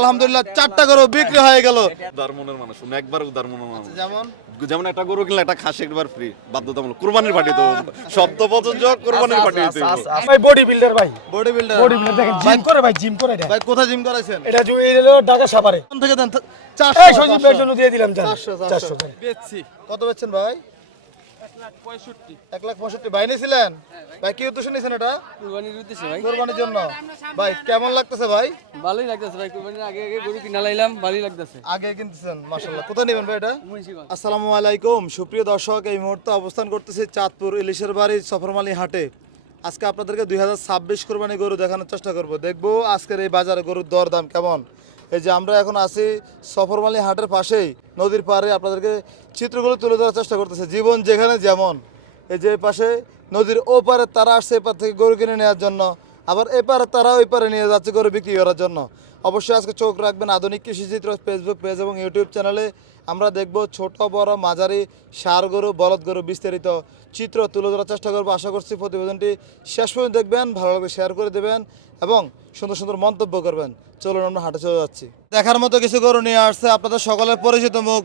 আলহামদুলিল্লাহ 4টা গরু বিক্রি হয়ে গেল। দারমনের মানুষ একবার দারমনের মানুষ যেমন যেমন একটা গরু কিনলে একটা খাসি একবার ফ্রি বাধ্যতামূলক কুরবানির পার্টি তো শব্দ প্রযোজক কুরবানির পার্টি ভাই বডি বিল্ডার ভাই বডি বিল্ডার বডি বিল্ডার দেখেন জিম করে ভাই জিম করে এটা ভাই কোথায় জিম করাইছেন? এটা যে এই হলো ঢাকা সাভারে কোন থেকে দেন? এই সজীব ভাইয়ের জন্য দিয়ে দিলাম জান 400 টাকা বেচছি। কত বেচছেন ভাই? 1,65,000 ভাই নিয়েছিলেন? ভাই কি উদ্দেশ্য নিয়েছেন এটা? কুরবানির উদ্দেশ্যে ভাই কুরবানির জন্য। ভাই কেমন লাগতেছে ভাই? ভালোই লাগতেছে ভাই, কুরবানির আগে আগে গরু কিনা লাইলাম, ভালোই লাগতেছে। আগে কিনতেছেন মাশাআল্লাহ। কোথায় নেবেন ভাই এটা? মুন্সিগঞ্জ। আসসালামু আলাইকুম সুপ্রিয় দর্শক, এই মুহূর্তে অবস্থান করতেছি চাঁদপুর ইলিশের বাড়ি সফরমালী হাটে। আজকে আপনাদেরকে 2026 কোরবানি গরু দেখানোর চেষ্টা করব। দেখবো আজকের এই বাজারে গরুর দর দাম কেমন। এই যে আমরা এখন আছি সফরমালী হাটের পাশেই নদীর পাড়ে, আপনাদেরকে চিত্রগুলো তুলে ধরার চেষ্টা করতেছে। জীবন যেখানে যেমন, এই যে পাশে নদীর ওপারে তারা আসছে এপার থেকে গরু কিনে নেওয়ার জন্য, আবার এপারে তারা ওই পারে নিয়ে যাচ্ছে গরু বিক্রি করার জন্য। অবশ্যই আজকে চোখ রাখবেন আধুনিক কৃষিচিত্র ফেসবুক পেজ এবং ইউটিউব চ্যানেলে। আমরা দেখব ছোট বড় মাঝারি ষাঁড় গরু বলদ গরু বিস্তারিত চিত্র তুলে ধরার চেষ্টা করবো। আশা করছি প্রতিবেদনটি শেষ পর্যন্ত দেখবেন, ভালো লাগলে শেয়ার করে দেবেন এবং সুন্দর সুন্দর মন্তব্য করবেন। চলুন আমরা হাটে চলে যাচ্ছি। দেখার মতো কিছু গরু নিয়ে আসছে আপনাদের সকলের পরিচিত মুখ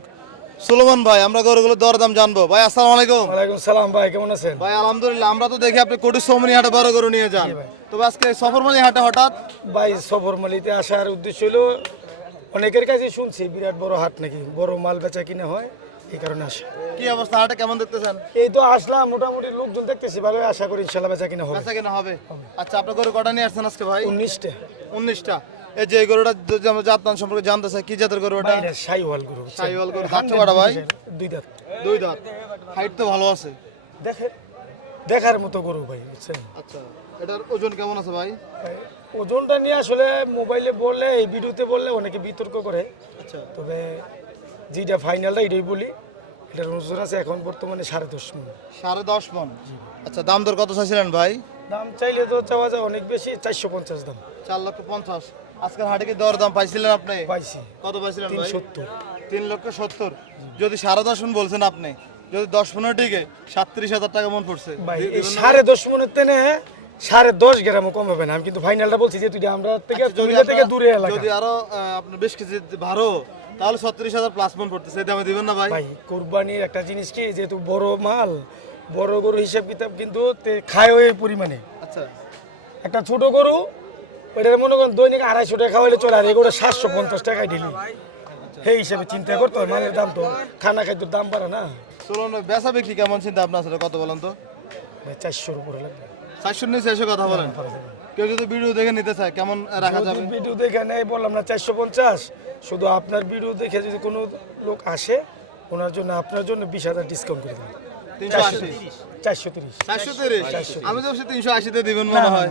সুলেমান ভাই। আমরা গরুগুলোর দরদাম জানবো। ভাই আসসালামু আলাইকুম। ওয়ালাইকুম সালাম ভাই, কেমন আছেন? ভাই আলহামদুলিল্লাহ। আমরা তো দেখি আপনি কোটি সৌমনি হাটে বড় গরু নিয়ে যান, তবে আজকে সফরমালী হাটে হঠাৎ? ভাই সফরমালিতে আসার উদ্দেশ্য হলো অনেকের কাছে শুনছি বিরাট বড় হাট নাকি, বড় মাল বেচা কিনা হয়, এই কারণে আসা। কি অবস্থা হাটে কেমন দেখতেছেন? এই তো আসলাম, মোটামুটি লোকজন দেখতেছি ভালো, আশা করি ইনশাল্লাহ বেচা কিনা হবে। বেচা কিনা হবে। আচ্ছা আপনার গরু কটা নিয়ে আসছেন আজকে ভাই? 19টা। 19টা। এই যে এই গরুটা যদি আমরা জাতমান সম্পর্কে জানতে চাই, কি জাতের গরু এটা? এটা শাইওয়াল গরু। শাইওয়াল গরু। দাঁত কটা ভাই? 2 দাঁত। 2 দাঁত। হাইট তো ভালো আছে। দেখার মতো গরু ভাই, বুঝছেন? আচ্ছা এটার ওজন কেমন আছে ভাই? ওজনটা নিয়ে আসলে মোবাইলে বললে, এই ভিডিওতে বললে অনেকে বিতর্ক করে। আচ্ছা তবে যেটা ফাইনালটা এটাই বলি, এটার ওজন আছে এখন বর্তমানে 10.5 মণ। 10.5 মণ। আচ্ছা দাম দর কত চাইছিলেন ভাই? দাম চাইলে তো চাওয়া যায় অনেক বেশি, 450 দাম 4,50,000। আজকের হাটে কি দর দাম পাইছিলেন আপনি? পাইছি। কত পাইছিলেন ভাই? 370। 3,70,000। যদি 10.5 মণ বলছেন আপনি, যদি 10-15 টিকে 37,000 টাকা মন পড়ছে। ভাই এই 10.5 মণের তেনে 10.5 গ্রামও কম হবে না। আমি কিন্তু ফাইনালটা বলছি যে তুই আমরা থেকে কুমিল্লা থেকে দূরে এলাকা। যদি আরো আপনি বেশ কিছু ভাড়ো, তাহলে 36,000 প্লাস মন পড়তেছে। এই দামে দিবেন না ভাই? ভাই কুরবানির একটা জিনিস কি, যেহেতু বড় মাল, বড় গরু হিসাব কিতাব কিন্তু খায় ওই পরিমাণে। আচ্ছা একটা ছোট গরু ওইটার মনে করেন দৈনিক 250 টাকা খাওয়াইলে চলে, আর এগুলো 750 টাকায় দিলি। সেই হিসাবে চিন্তা করতে হয়, মালের দাম তো, খানা খাদ্যের দাম বাড়ে না। চলুন বেচা বিক্রি কেমন চিন্তা আপনার সাথে কত বলেন তো? ভাই 400-র উপরে লাগবে। 400 নিচে এসে কথা বলেন। কেউ যদি ভিডিও দেখে নিতে চায় কেমন রাখা যাবে? যদি ভিডিও দেখে নেই বললাম না 450, শুধু আপনার ভিডিও দেখে যদি কোনো লোক আসে, ওনার জন্য আপনার জন্য 20,000 ডিসকাউন্ট করে দেবেন। 380। 430। 430? আমি তো 380 তে দিবেন মনে হয়।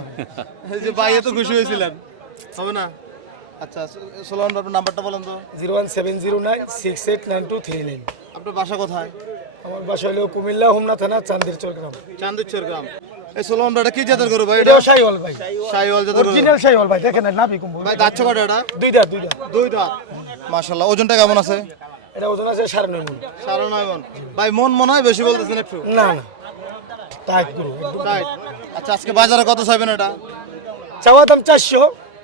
এই যে ভাই এত খুশি হয়েছিলেন, হবে না? আচ্ছা সোলান আপনার নাম্বারটা বলেন তো। 01709689239। আপনার বাসা কোথায়? আমার বাসা হলো কুমিল্লা হোমনা থানা চান্দিরচর গ্রাম। চান্দিরচর গ্রাম। এই সোলান এটা কি জাতের গরু ভাই? এটাও শাইওয়াল ভাই, শাইওয়াল জাতের গরু। অরিজিনাল শাইওয়াল ভাই, দেখেন না নাভি কুম্ভ। ভাই দাঁত কয়টা এটা? 2 দাঁত। 2 দাঁত। মাশাআল্লাহ। ওজনটা কেমন আছে? এটা ওজন আছে 9.5 মণ। 9.5 মণ। ভাই মন মনে হয় বেশি বলতেছেন একটু। না টাইট গরু একদম। রাইট। আচ্ছা আজকে বাজারে কত চাইবেন এটা? চাওয়া দাম 400,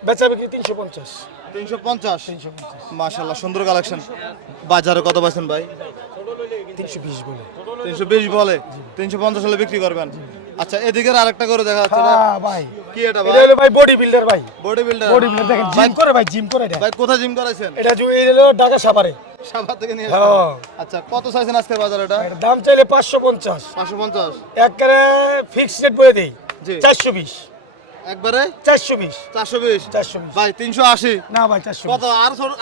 বেচা বিক্রি 350। 350। মাশাআল্লাহ সুন্দর কালেকশন। বাজারে কত পাইছেন ভাই? 320 বলে। 320 বলে। 350 হলে বিক্রি করবেন। আচ্ছা এদিকের আরেকটা করে দেখা যাচ্ছে। হ্যাঁ ভাই, কি এটা ভাই? এটা হলো ভাই বডি বিল্ডার ভাই। Body builder. বডি বিল্ডার দেখেন জিম করে ভাই, জিম করে এটা। ভাই কোথায় জিম করাইছেন? এটা যে এই হলো ঢাকা সাভারে। সাভার থেকে নিয়ে হ্যাঁ। আসছেন। আচ্ছা কত চাইছেন আজকের বাজারে এটা? এটার দাম চাইলে 550, 550। একবারে ফিক্সড রেট বলে দেই জি। 420। একবারে 420। 420। 420 ভাই 380। না ভাই 420। কত?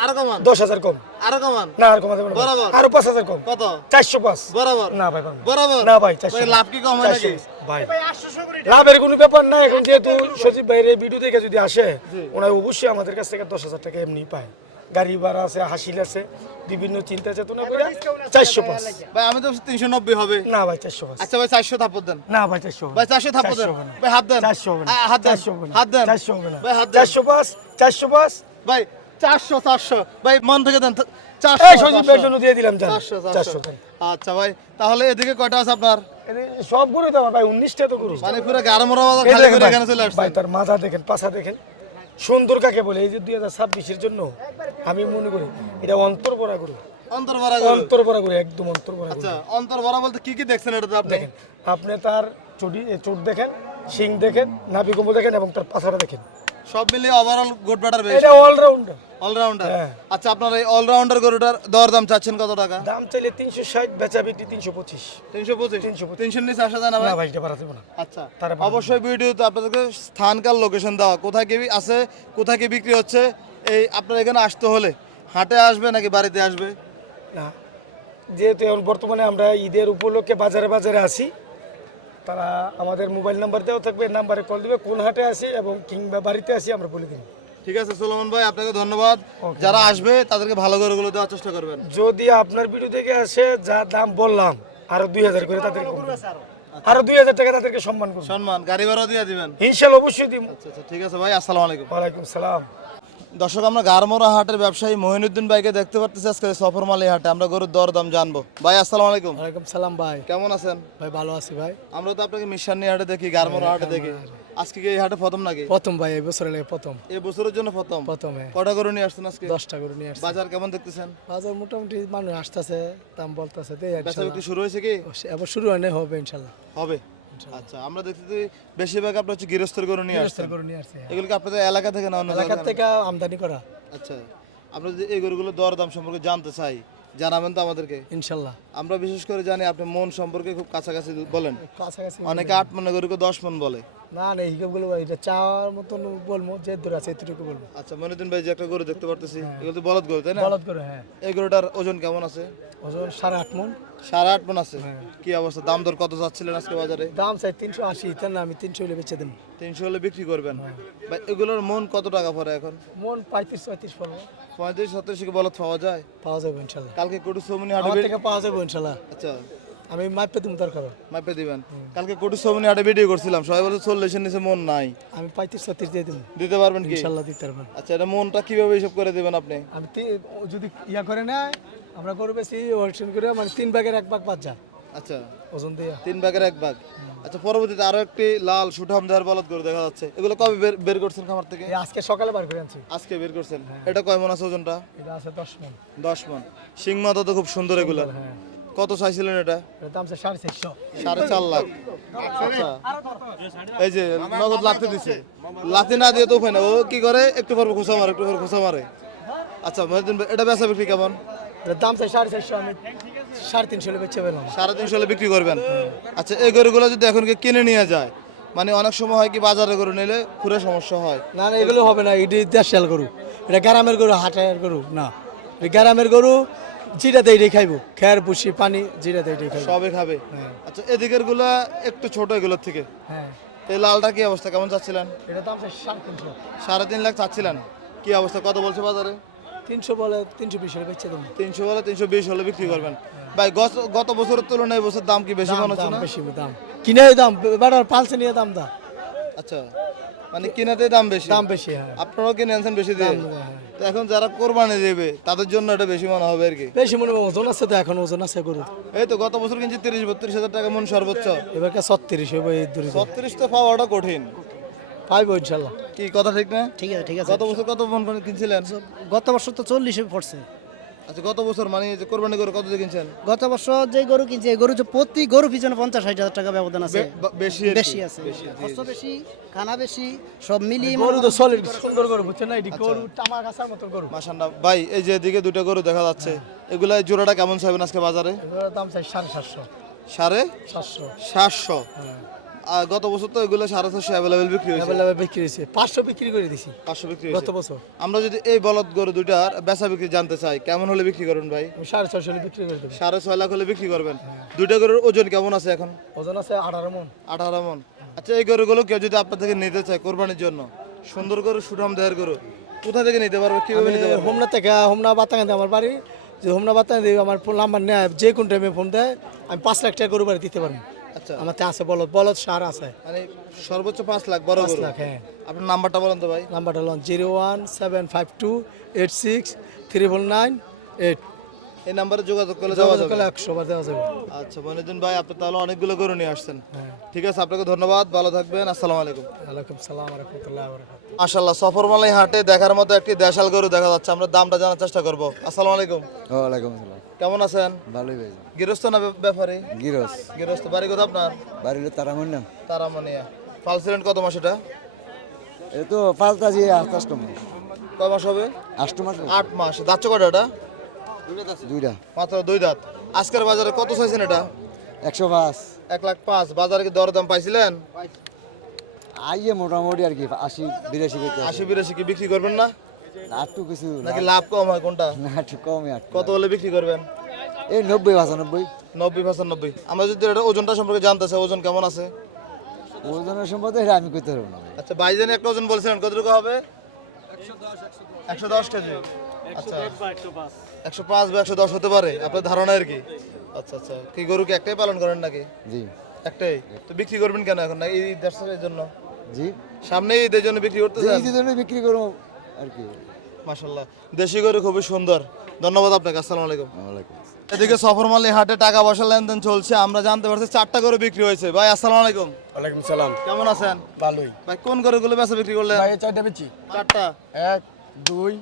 আরো কমান। 10,000 কম। আরো কমান। না আর কমাতে পারবো না। বরাবর। আরো 5,000 কম। কত? 405। বরাবর। না ভাই পারবো না। বরাবর। না ভাই 400। ভাই লাভ কি কম হয় নাকি? 420 ভাই লাভের কোনো ব্যাপার না। এখন যেহেতু সজীব ভাইয়ের এই ভিডিও দেখে যদি আসে, ওনার অবশ্যই আমাদের কাছ থেকে 10,000 টাকা এমনি পায়। গাড়ি ভাড়া আছে, হাসিল আছে, বিভিন্ন চিন্তা চেতনা করে 405। ভাই আমি তো 390 হবে। না ভাই 405। আচ্ছা ভাই 400 থাপ্পড় দেন। না ভাই 400 ভাই 400 থাপ্পড় দেন। 400 হবে না। ভাই হাত দেন। 400 হবে না। হাত দেন। 400 হবে না। হাত দেন। 400 হবে না। ভাই হাত দেন। 405। 405 ভাই 400 ভাই মন থেকে দেন। এই 400 সজীব ভাইয়ের জন্য দিয়ে দিলাম জান। 400 আচ্ছা ভাই তাহলে এদিকে কয়টা আছে আপনার? সব গরু তো আমার ভাই 19টা তো গরু। মানে পুরো 11 বাজার খালি করে এখানে চলে আসছে। ভাই তার মাথা দেখেন, পাছা দেখেন, সুন্দর কাকে বলে এই যে 2026-এর জন্য আমি মনে করি এটা অন্তর ভরা গরু, অন্তর ভরা গরু। অন্তর ভরা গরু, একদম অন্তর ভরা গরু। আচ্ছা অন্তর ভরা বলতে কি কি দেখছেন এটাতে আপনি? দেখেন আপনি তার চোট দেখেন, শিং দেখেন, নাভি কম্বল দেখেন এবং তার পাছাটা দেখেন, সব মিলিয়ে ওভারঅল গুড ব্যাটার বেশ এটা অলরাউন্ডার। অলরাউন্ডার। হ্যাঁ। আচ্ছা আপনার এই অলরাউন্ডার গরুটার দরদাম চাচ্ছেন কত টাকা? দাম চাইলে 360, বেচা বিক্রি 325। 325। 300 নিচে আসা যায় না না ভাই? ভাই এটা বাড়াতে না। আচ্ছা তারা ভালো। অবশ্যই ভিডিওতে আপনাদেরকে স্থানকাল লোকেশন দেওয়া, কোথায় কি আছে, কোথায় কি বিক্রি হচ্ছে, এই আপনার এখানে আসতে হলে হাটে আসবে নাকি বাড়িতে আসবে? না যেহেতু এখন বর্তমানে আমরা ঈদের উপলক্ষে বাজারে বাজারে আসি, তারা আমাদের মোবাইল নাম্বার দেওয়া থাকবে, নাম্বারে কল দিবে কোন হাটে আসি এবং কিংবা বাড়িতে আসি আমরা বলে দিই। ঠিক আছে সোলোমন ভাই, আপনাকে ধন্যবাদ। যারা আসবে তাদেরকে ভালো গরুগুলো দেওয়ার চেষ্টা করবেন। যদি আপনার ভিডিও দেখে আসে যা দাম বললাম আরো 2000 করে তাদেরকে কম করব। আরো 2000 টাকা তাদেরকে সম্মান করব সম্মান গাড়ি ভাড়া দিয়ে দিবেন। ইনশাআল্লাহ, অবশ্যই দিব। আচ্ছা আচ্ছা ঠিক আছে ভাই, আসসালামু আলাইকুম। ওয়ালাইকুম সালাম। দর্শক আমরা গারমোড়া হাটের ব্যবসায়ী মহিনুদ্দিন ভাইকে দেখতে পারতেছি আজকে সফরমালী হাটে। আমরা গরুর দরদাম জানবো। ভাই আসসালামু আলাইকুম। ওয়ালাইকুম সালাম ভাই। কেমন আছেন? ভাই ভালো আছি ভাই। আমরা তো আপনাকে মিশানি হাটে দেখি, গারমোড়া হাটে দেখি, আজকে কি এই হাটে প্রথম নাকি? প্রথম ভাই, এই বছরের লাগে প্রথম। এই বছরের জন্য প্রথম। প্রথমে কটা গরু নিয়ে আসছেন আজকে? 10টা করে নিয়ে আসছি। বাজার কেমন দেখতেছেন? বাজার মোটামুটি মানুষ আসতেছে, দাম বলতেছে, দেই বেচা বিক্রি শুরু হয়েছে কি? এবার শুরু হয় না, হবে ইনশাআল্লাহ। হবে। আচ্ছা আমরা দেখতেছি বেশিরভাগ আপনার হচ্ছে গৃহস্থের গরু নিয়ে আসছেন। করে নিয়ে আসছি। এগুলো কি আপনাদের এলাকা থেকে না অন্য এলাকা জায়গা? থেকে আমদানি করা। আচ্ছা আমরা যদি এই গরুগুলোর দরদাম সম্পর্কে জানতে চাই, জানাবেন তো আমাদেরকে? ইনশাআল্লাহ। আমরা বিশেষ করে জানি আপনি মন সম্পর্কে খুব কাছাকাছি বলেন। কাছাকাছি অনেকে 8 মন গরুকে 10 মন বলে। না না, হিসাবগুলো ভাই এটা চাওয়ার মতন বলবো, যে দূর আছে এতটুকু বলবো। আচ্ছা মনিদিন ভাই যে একটা গরু দেখতে পারতেছি, এগুলো তো বলদ গরু তাই না? বলদ করে, হ্যাঁ। এই গরুটার ওজন কেমন আছে? ওজন 8.5 মণ। 8.5 মন আছে। কি অবস্থা, দাম দর কত যাচ্ছিলেন আজকে বাজারে? দাম চাই 380, তার না আমি 300 হলে বেচে দেব। 300 হলে বিক্রি করবেন। ভাই এগুলোর মন কত টাকা পড়ে এখন? মন 35-36 পড়বে। 35-37 কি বলদ পাওয়া যায়? পাওয়া যাবে ইনশাআল্লাহ। কালকে কটু সৌমনি আমার হাটে থেকে পাওয়া যাবে ইনশাআল্লাহ। আচ্ছা আমি মাপে তুমি দরকার। মাপে দিবেন। কালকে কটু সৌমনি হাটে ভিডিও করছিলাম, সবাই বলে 40 এর নিচে মন নাই। আমি 35-36 দিয়ে দেব দিতে পারবেন কি? ইনশাআল্লাহ, দিতে পারবেন। আচ্ছা এটা মনটা কিভাবে হিসাব করে দিবেন আপনি? আমি যদি ইয়া করে না, আমরা গরু বেশি ওয়েশন করে মানে 3 ভাগের 1 ভাগ বাদ যা আচ্ছা ওজন দিয়া। 3 ভাগের 1 ভাগ। আচ্ছা পরবর্তীতে আরো একটি লাল সুঠাম দেহের বলদ গরু দেখা যাচ্ছে, এগুলো কবে বের করছেন খামার থেকে? এই আজকে সকালে বার করে আনছি। আজকে বের করছেন। এটা কয় মন আছে ওজনটা? এটা আছে 10 মণ। 10 মন। শিং মাথা তো খুব সুন্দর এগুলো। হ্যাঁ, কত চাইছিলেন এটা? এর দাম আছে 450। 4.5 লাখ। আচ্ছা এই যে নগদ লাথি দিছে, লাথি না দিয়ে তো উপায় না, ও কি করে একটু পর খোঁচা মারে, একটু পর খোঁচা মারে। আচ্ছা মহিউদ্দিন ভাই এটা বেচা বিক্রি কেমন? এর দাম চাই 450, আমি 350 হলে বেচে পেলাম। 350 হলে বিক্রি করবেন। আচ্ছা এই গরুগুলো যদি এখন কেউ কিনে নিয়ে যায়, মানে অনেক সময় হয় কি বাজারে গরু নিলে খুরে সমস্যা হয়। না না, এগুলো হবে না, এটি দেশাল গরু, এটা গ্রামের গরু, হাটের গরু না। এই গ্রামের গরু যেটা দেয় এটাই খাইবো, খেয়ার পুষি পানি যেটা দেয় এটাই খাইবো। সবে খাবে। হ্যাঁ। আচ্ছা এদিকের গুলা একটু ছোট এগুলোর থেকে। হ্যাঁ, এই লালটা কি অবস্থা, কেমন চাচ্ছিলেন? এটা দাম চাই 350। 3.5 লাখ চাচ্ছিলেন। কি অবস্থা, কত বলছে বাজারে? 300 বলে 320 হলে বেচে দেবো। 300 বলে 320 হলে বিক্রি করবেন। ভাই গত বছরের তুলনায় এই বছর দাম কি বেশি মনে হচ্ছে দাম না? বেশি, দাম কিনে দাম বাড়ার পালসে নিয়ে দাম দা। আচ্ছা মানে কিনাতে দাম বেশি। দাম বেশি, হ্যাঁ। আপনারাও কিনে আনছেন বেশি দিয়ে। হ্যাঁ। তো এখন যারা কোরবানি দেবে তাদের জন্য এটা বেশি মনে হবে আর কি। বেশি মনে হয় ওজন আছে তো, এখন ওজন আছে গরু। এই তো গত বছর কিনছি 30-32 হাজার টাকা মন সর্বোচ্চ। এবার 36 হবে এই দূরে 36 তো পাওয়াটা কঠিন। পাইবো ইনশাআল্লাহ। কি কথা ঠিক না? ঠিক আছে, ঠিক আছে। গত বছর কত মন করে কিনছিলেন? গত বছর তো 40 পড়ছে। আচ্ছা গত বছর মানে যে কোরবানি করে কত দিয়ে কিনছেন? গত বছর যে গরু কিনছে, এই গরু যে প্রতি গরু পিছনে 50-60 হাজার টাকা ব্যবধান আছে। বেশি আর কি। বেশি আছে, খরচ বেশি, খানা বেশি, সব মিলিয়ে গরু তো সলিড সুন্দর গরু, বুঝছেন না? এটি গরু টামা গাছার মতো গরু। মাশাআল্লাহ। ভাই এই যে এদিকে দুটো গরু দেখা যাচ্ছে, এগুলা জোড়াটা কেমন চাইবেন আজকে বাজারে? এগুলোর দাম চাই 750। 750। 700 আর গত বছর তো এগুলো 450 অ্যাভেলেবেল বিক্রি হয়েছে। অ্যাভেলেবল বিক্রি হয়েছে, 500 বিক্রি করে দিছি 500 বিক্রি গত হয়েছে। বছর। আমরা যদি এই বলদ গরু দুইটার বেচা বিক্রি জানতে চাই, কেমন হলে বিক্রি করবেন ভাই? আমি 650 হলে বিক্রি করে দেবো। 6.5 লাখ হলে বিক্রি করবেন। দুইটা গরুর ওজন কেমন আছে এখন? ওজন আছে 18 মণ। 18 মন। আচ্ছা এই গরুগুলো কেউ যদি আপনার থেকে নিতে চায় কোরবানির জন্য, সুন্দর গরু সুঠাম দেহের গরু, কোথা থেকে নিতে পারবে, কিভাবে নিতে পারবে? হোমনা থেকে, হোমনা বাতাঙ্গাতে আমার বাড়ি, যে হোমনা বাতাঙ্গা দিয়ে আমার ফোন নাম্বার নেয়, যে কোন টাইমে ফোন দেয় আমি 5 লাখ টাকা গরু বাড়ি দিতে পারবো। আচ্ছা আমার তো আছে বলদ, বলদ সার আছে মানে সর্বোচ্চ 5 লাখ বড় 5 গরু। লাখ, হ্যাঁ। আপনার নাম্বারটা বলেন তো ভাই। নাম্বারটা হলো 01752863998। এই নাম্বারে যোগাযোগ করলে যাওয়া যাবে। 100 বার দেওয়া যাবে। আচ্ছা মনিরুদ্দিন ভাই, আপনি তাহলে অনেকগুলো গরু নিয়ে আসছেন। ঠিক আছে, আপনাকে ধন্যবাদ, ভালো থাকবেন, আসসালামু আলাইকুম। ওয়ালাইকুম সালাম ওয়া রাহমাতুল্লাহি ওয়া বারাকাতুহু। মাশাআল্লাহ, সফরমালাই হাটে দেখার মতো একটি দেশাল গরু দেখা যাচ্ছে, আমরা দামটা জানার চেষ্টা করব। আসসালামু আলাইকুম। ওয়ালাইকুম আসসালাম। কেমন আছেন? ভালোই ভাই। গৃহস্থ না ব্যাপারী? গিরস গৃহস্থ। বাড়ি কোথায় আপনার? বাড়ির তারামন না। তারামনিয়া। ফালছিলেন কত মাস এটা? এ তো পাল্টাজি আস্তে মাস। কয় মাস হবে? 8 মাস। 8 মাস। দাঁত কয়টা এটা? দুইটা। মাত্র 2 দাঁত। আজকের বাজারে কত চাইছেন এটা? 105। 1,05,000। বাজারে কি দরদাম পাইছিলেন? আইয়ে মোটামুটি আর কি 80 82 কইতে 80-82 কি বিক্রি করবেন না? আর তো কিছু নাকি লাভ কম হয় কোনটা? না একটু কমই আর কত হলে বিক্রি করবেন? এই 90 95। 90-95। আমরা যদি এটা ওজনটা সম্পর্কে জানতে চাই, ওজন কেমন আছে? ওজনের সম্বন্ধে এটা আমি কইতে পারবো না। আচ্ছা, ভাইজান একটা ওজন বলছিলেন, কতটুকু হবে? 110 কেজি। আচ্ছা, 105 বা 110 হতে পারে আপনার ধারণা আর কি। আচ্ছা আচ্ছা, কি গরু কি একটাই পালন করেন নাকি? জি একটাই। তো বিক্রি করবেন কেন এখন? না এই দেশের জন্য? জি। সামনে ঈদের জন্য বিক্রি করতে চান? এই জন্য বিক্রি করব আর কি। মাশাআল্লাহ, দেশি গরু খুবই সুন্দর। ধন্যবাদ আপনাকে, আসসালামু আলাইকুম। ওয়ালাইকুম আসসালাম। এদিকে সফরমালি হাটে টাকা পয়সা লেনদেন চলছে, আমরা জানতে পারছি 4টা গরু বিক্রি হয়েছে। ভাই আসসালামু আলাইকুম। ওয়ালাইকুম সালাম। কেমন আছেন? ভালোই। ভাই কোন গরুগুলো বেচা বিক্রি করলেন? ভাই 4টা বেচি। 4টা। 1 2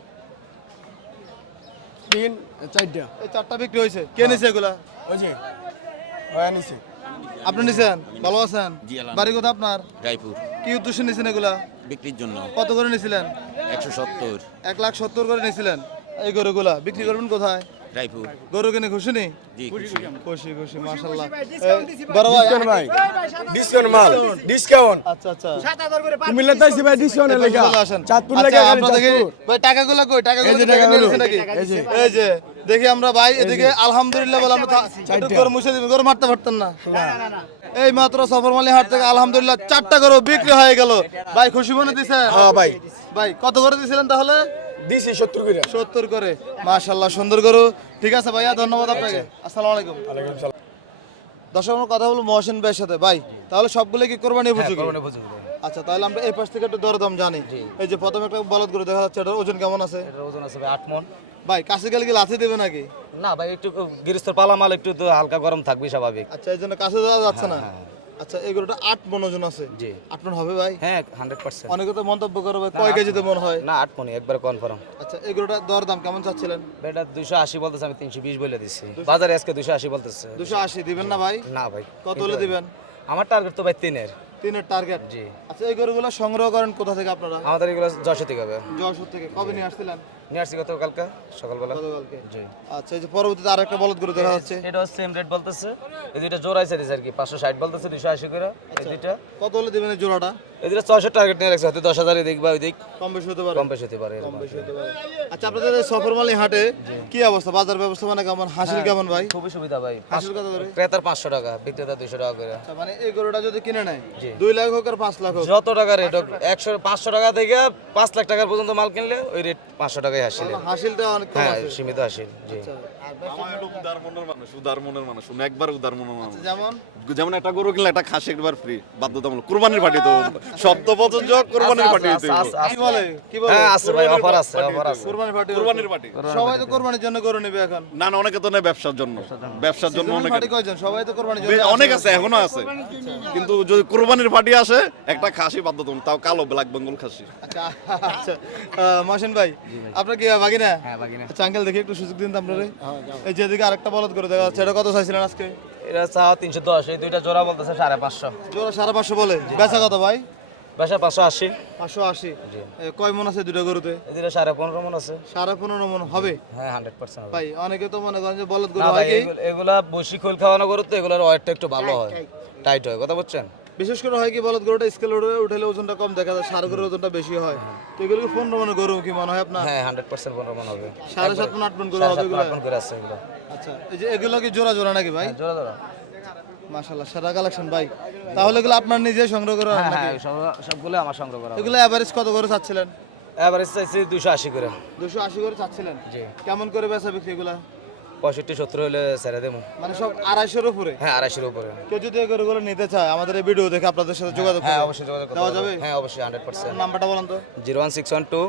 3 4টা। এই 4টা বিক্রি হয়েছে। কে নিছে এগুলা? ওই যে ওয়া নিছে। আপনি নিছেন? ভালো আছেন? বাড়ি কোথায় আপনার? রায়পুর কি উদ্দেশ্যে নিছেন এগুলা? বিক্রির জন্য কত করে নিছিলেন? 170 1,70,000 করে নিছিলেন। এই গরুগুলা বিক্রি করবেন কোথায়? রায়পুর গরু কিনে খুশি নি? জি খুশি খুশি, মাশাআল্লাহ। বড় ভাই, ডিসকাউন্ট মাল। ডিসকাউন্ট। আচ্ছা আচ্ছা, কুমিল্লা তাইছি ভাই ডিসকাউন্টের লাগা। চলে আসেন। চাঁদপুর আচ্ছা, লাগা আমরা দেখি ভাই টাকাগুলো কই? টাকাগুলো কি টাকা নিয়ে নিছেন নাকি? এই যে দেখি আমরা ভাই এদিকে আলহামদুলিল্লাহ বলে আমরা একটু গরু মুছে দিবেন, গরু মারতে পারতেন না। এই মাত্র সফরমালি হাট থেকে আলহামদুলিল্লাহ 4টা গরু বিক্রি হয়ে গেল। ভাই খুশি মনে দিছেন? হ্যাঁ ভাই। ভাই কত করে দিছিলেন তাহলে? দিছি 70 করে। 70 করে। মাশাআল্লাহ, সুন্দর গরু। ঠিক আছে ভাইয়া, ধন্যবাদ আপনাকে। আসসালামু আলাইকুম। ওয়ালাইকুম সালাম। দর্শক, আমরা কথা বলবো মহসিন ভাইয়ের সাথে। ভাই তাহলে সবগুলো কি কোরবানি উপযোগী? আচ্ছা, তাহলে আমরা এই পাশ থেকে একটু দরদাম জানি। এই যে প্রথমে একটা বলদ গরু দেখা যাচ্ছে, এটার ওজন কেমন আছে? এটার ওজন আছে ভাই 8 মণ। ভাই কাছে গেলে কি লাথি দেবে নাকি? না ভাই, একটু গৃহস্থর পালামাল একটু তো হালকা গরম থাকবে স্বাভাবিক। আচ্ছা, এই জন্য কাছে যাওয়া যাচ্ছে না। আচ্ছা, এই গরুটা 8 মণ ওজন আছে। জি। 8 মণ হবে ভাই? হ্যাঁ 100%। অনেকে তো মন্তব্য করে ভাই কয় কেজিতে মন হয়? না 8 মণই একবার কনফার্ম। আচ্ছা, এই গরুটা দরদাম কেমন চাচ্ছিলেন? এটা 280 বলতেছে, আমি 320 বলে দিছি। বাজারে আজকে 280 বলতেছে। 280 দিবেন না ভাই? না ভাই। কত হলে দিবেন? আমার টার্গেট তো ভাই 3-এর। 3-এর টার্গেট? জি। আচ্ছা, এই গরুগুলো সংগ্রহ করেন কোথা থেকে আপনারা? আমাদের এগুলো 600 থেকে হবে। যশোর থেকে। কবে নিয়ে আসছিলেন? নিয়ে আসছি গতকালকে সকালবেলা। গতকালকে। জি। আচ্ছা, এই যে পরবর্তীতে আরেকটা বলদ গরু দেখা যাচ্ছে। এটা সেম রেট বলতেছে। এই দুইটা জোড়াইছে দিছে আর কি, 560 বলতেছে, 280 করে। এই দুইটা কত হলে দিবেন এই জোড়াটা? এই দুইটা 600 টার্গেট নিয়ে রাখছে, হয়তো 10,000 এদিক বা ওইদিক কম বেশি হতে পারে? কম বেশি হতে পারে এরকম। কম বেশি হতে পারে। আচ্ছা, আপনাদের এই সফরমালি হাটে কি অবস্থা? বাজার ব্যবস্থাপনা কেমন? হাসিল কেমন ভাই? খুবই সুবিধা ভাই। হাসিল কত করে? ক্রেতার 500 টাকা, বিক্রেতা 200 টাকা করে। আচ্ছা, মানে এই গরুটা যদি কিনে নেয় জি। 2 লাখ হোক আর 5 লাখ হোক, যত টাকা রেট হোক, 500 টাকা থেকে 5 লাখ টাকার পর্যন্ত মাল কিনলে ওই রেট 500 টাকায় হাসিল। হাসিলটা অনেক কম হ্যাঁ, আছে। সীমিত হাসিল। জি। আমার এটা উদার মনের মানুষ, উদার মনের মানুষ, শুনে একবার উদার মনের মানুষ। যেমন যেমন একটা গরু কিনলে একটা খাসি একবার ফ্রি, বাধ্যতামূলক। কুরবানির পার্টি তো শব্দ প্রযোজক, কুরবানির পার্টি আছে, আছে, কি বলে? কি বলে? হ্যাঁ আছে ভাই, অফার আছে, অফার আছে। কুরবানি পার্টি। কুরবানির পার্টি। সবাই তো কুরবানির জন্য গরু নেবে এখন। না না, অনেকে তো নেয় ব্যবসার জন্য, ব্যবসার জন্য কুরবানি অনেকে। পার্টি কয়জন? সবাই তো কুরবানির জন্য। অনেক আছে, এখনো আছে, কিন্তু যদি কুরবানির পার্টি আসে একটা খাসি বাধ্যতামূলক, তাও কালো ব্ল্যাক বেঙ্গল খাসি। আচ্ছা আচ্ছা, মহসিন ভাই আপনার কি বাগিনা? হ্যাঁ বাগিনা। আচ্ছা আঙ্কেল, দেখি একটু সুযোগ দিন তো আপনারে। এই যেদিকে আরেকটা বলদ করে দেখা যাচ্ছে, এটা কত চাইছিলেন আজকে? এটা চাওয়া 310, এই দুইটা জোড়া বলতেছে 550। জোড়া 550 বলে, বেচা কত ভাই? বাসা 580। 580। কয় মন আছে দুটো গরুতে? এই দুইটা 15.5 মণ আছে। 15.5 মন হবে হ্যাঁ 100% হবে। ভাই। অনেকে তো মনে করেন যে বলদ গরু না হয় ভাই, কি, এগুলা বসি খোল খাওয়ানো গরু তো, এগুলার ওয়েটটা একটু ভালো হয়, টাইট হয়, কথা বুঝছেন? বিশেষ করে হয় কি বলদ গরুটা স্কেল উঠলে ওজনটা কম দেখা যায়, ষাঁড় গরুর ওজনটা বেশি হয়। তো এগুলো কি 15 মনের গরু কি মনে হয় আপনার? হ্যাঁ 100% 15 মণ হবে। 7.5 মন 8 মন গরু হবে এগুলো? 7.5 মণ করে আছে এগুলো। আচ্ছা, এই যে এগুলো কি জোড়া জোড়া নাকি ভাই? জোড়া জোড়া। মাশাআল্লাহ, সেরা কালেকশন ভাই। তাহলে এগুলো আপনার নিজে সংগ্রহ করা হ্যাঁ নাকি? হ্যাঁ, সবগুলো আমার সংগ্রহ করা। এগুলো এভারেজ কত করে চাচ্ছিলেন? এভারেজ চাইছি 280 করে। 280 করে চাচ্ছিলেন? জি। কেমন করে বেচা বিক্রি এগুলা? 65-70 হলে ছেড়ে দেবো। মানে সব 250 এর উপরে? হ্যাঁ 250-এর উপরে। কেউ যদি এই গরুগুলো নিতে চায় আমাদের এই ভিডিও দেখে আপনাদের সাথে যোগাযোগ হ্যাঁ করবে? অবশ্যই যোগাযোগ করতে দেওয়া পারবো। যাবে? হ্যাঁ অবশ্যই 100%। নাম্বারটা বলেন তো। 01612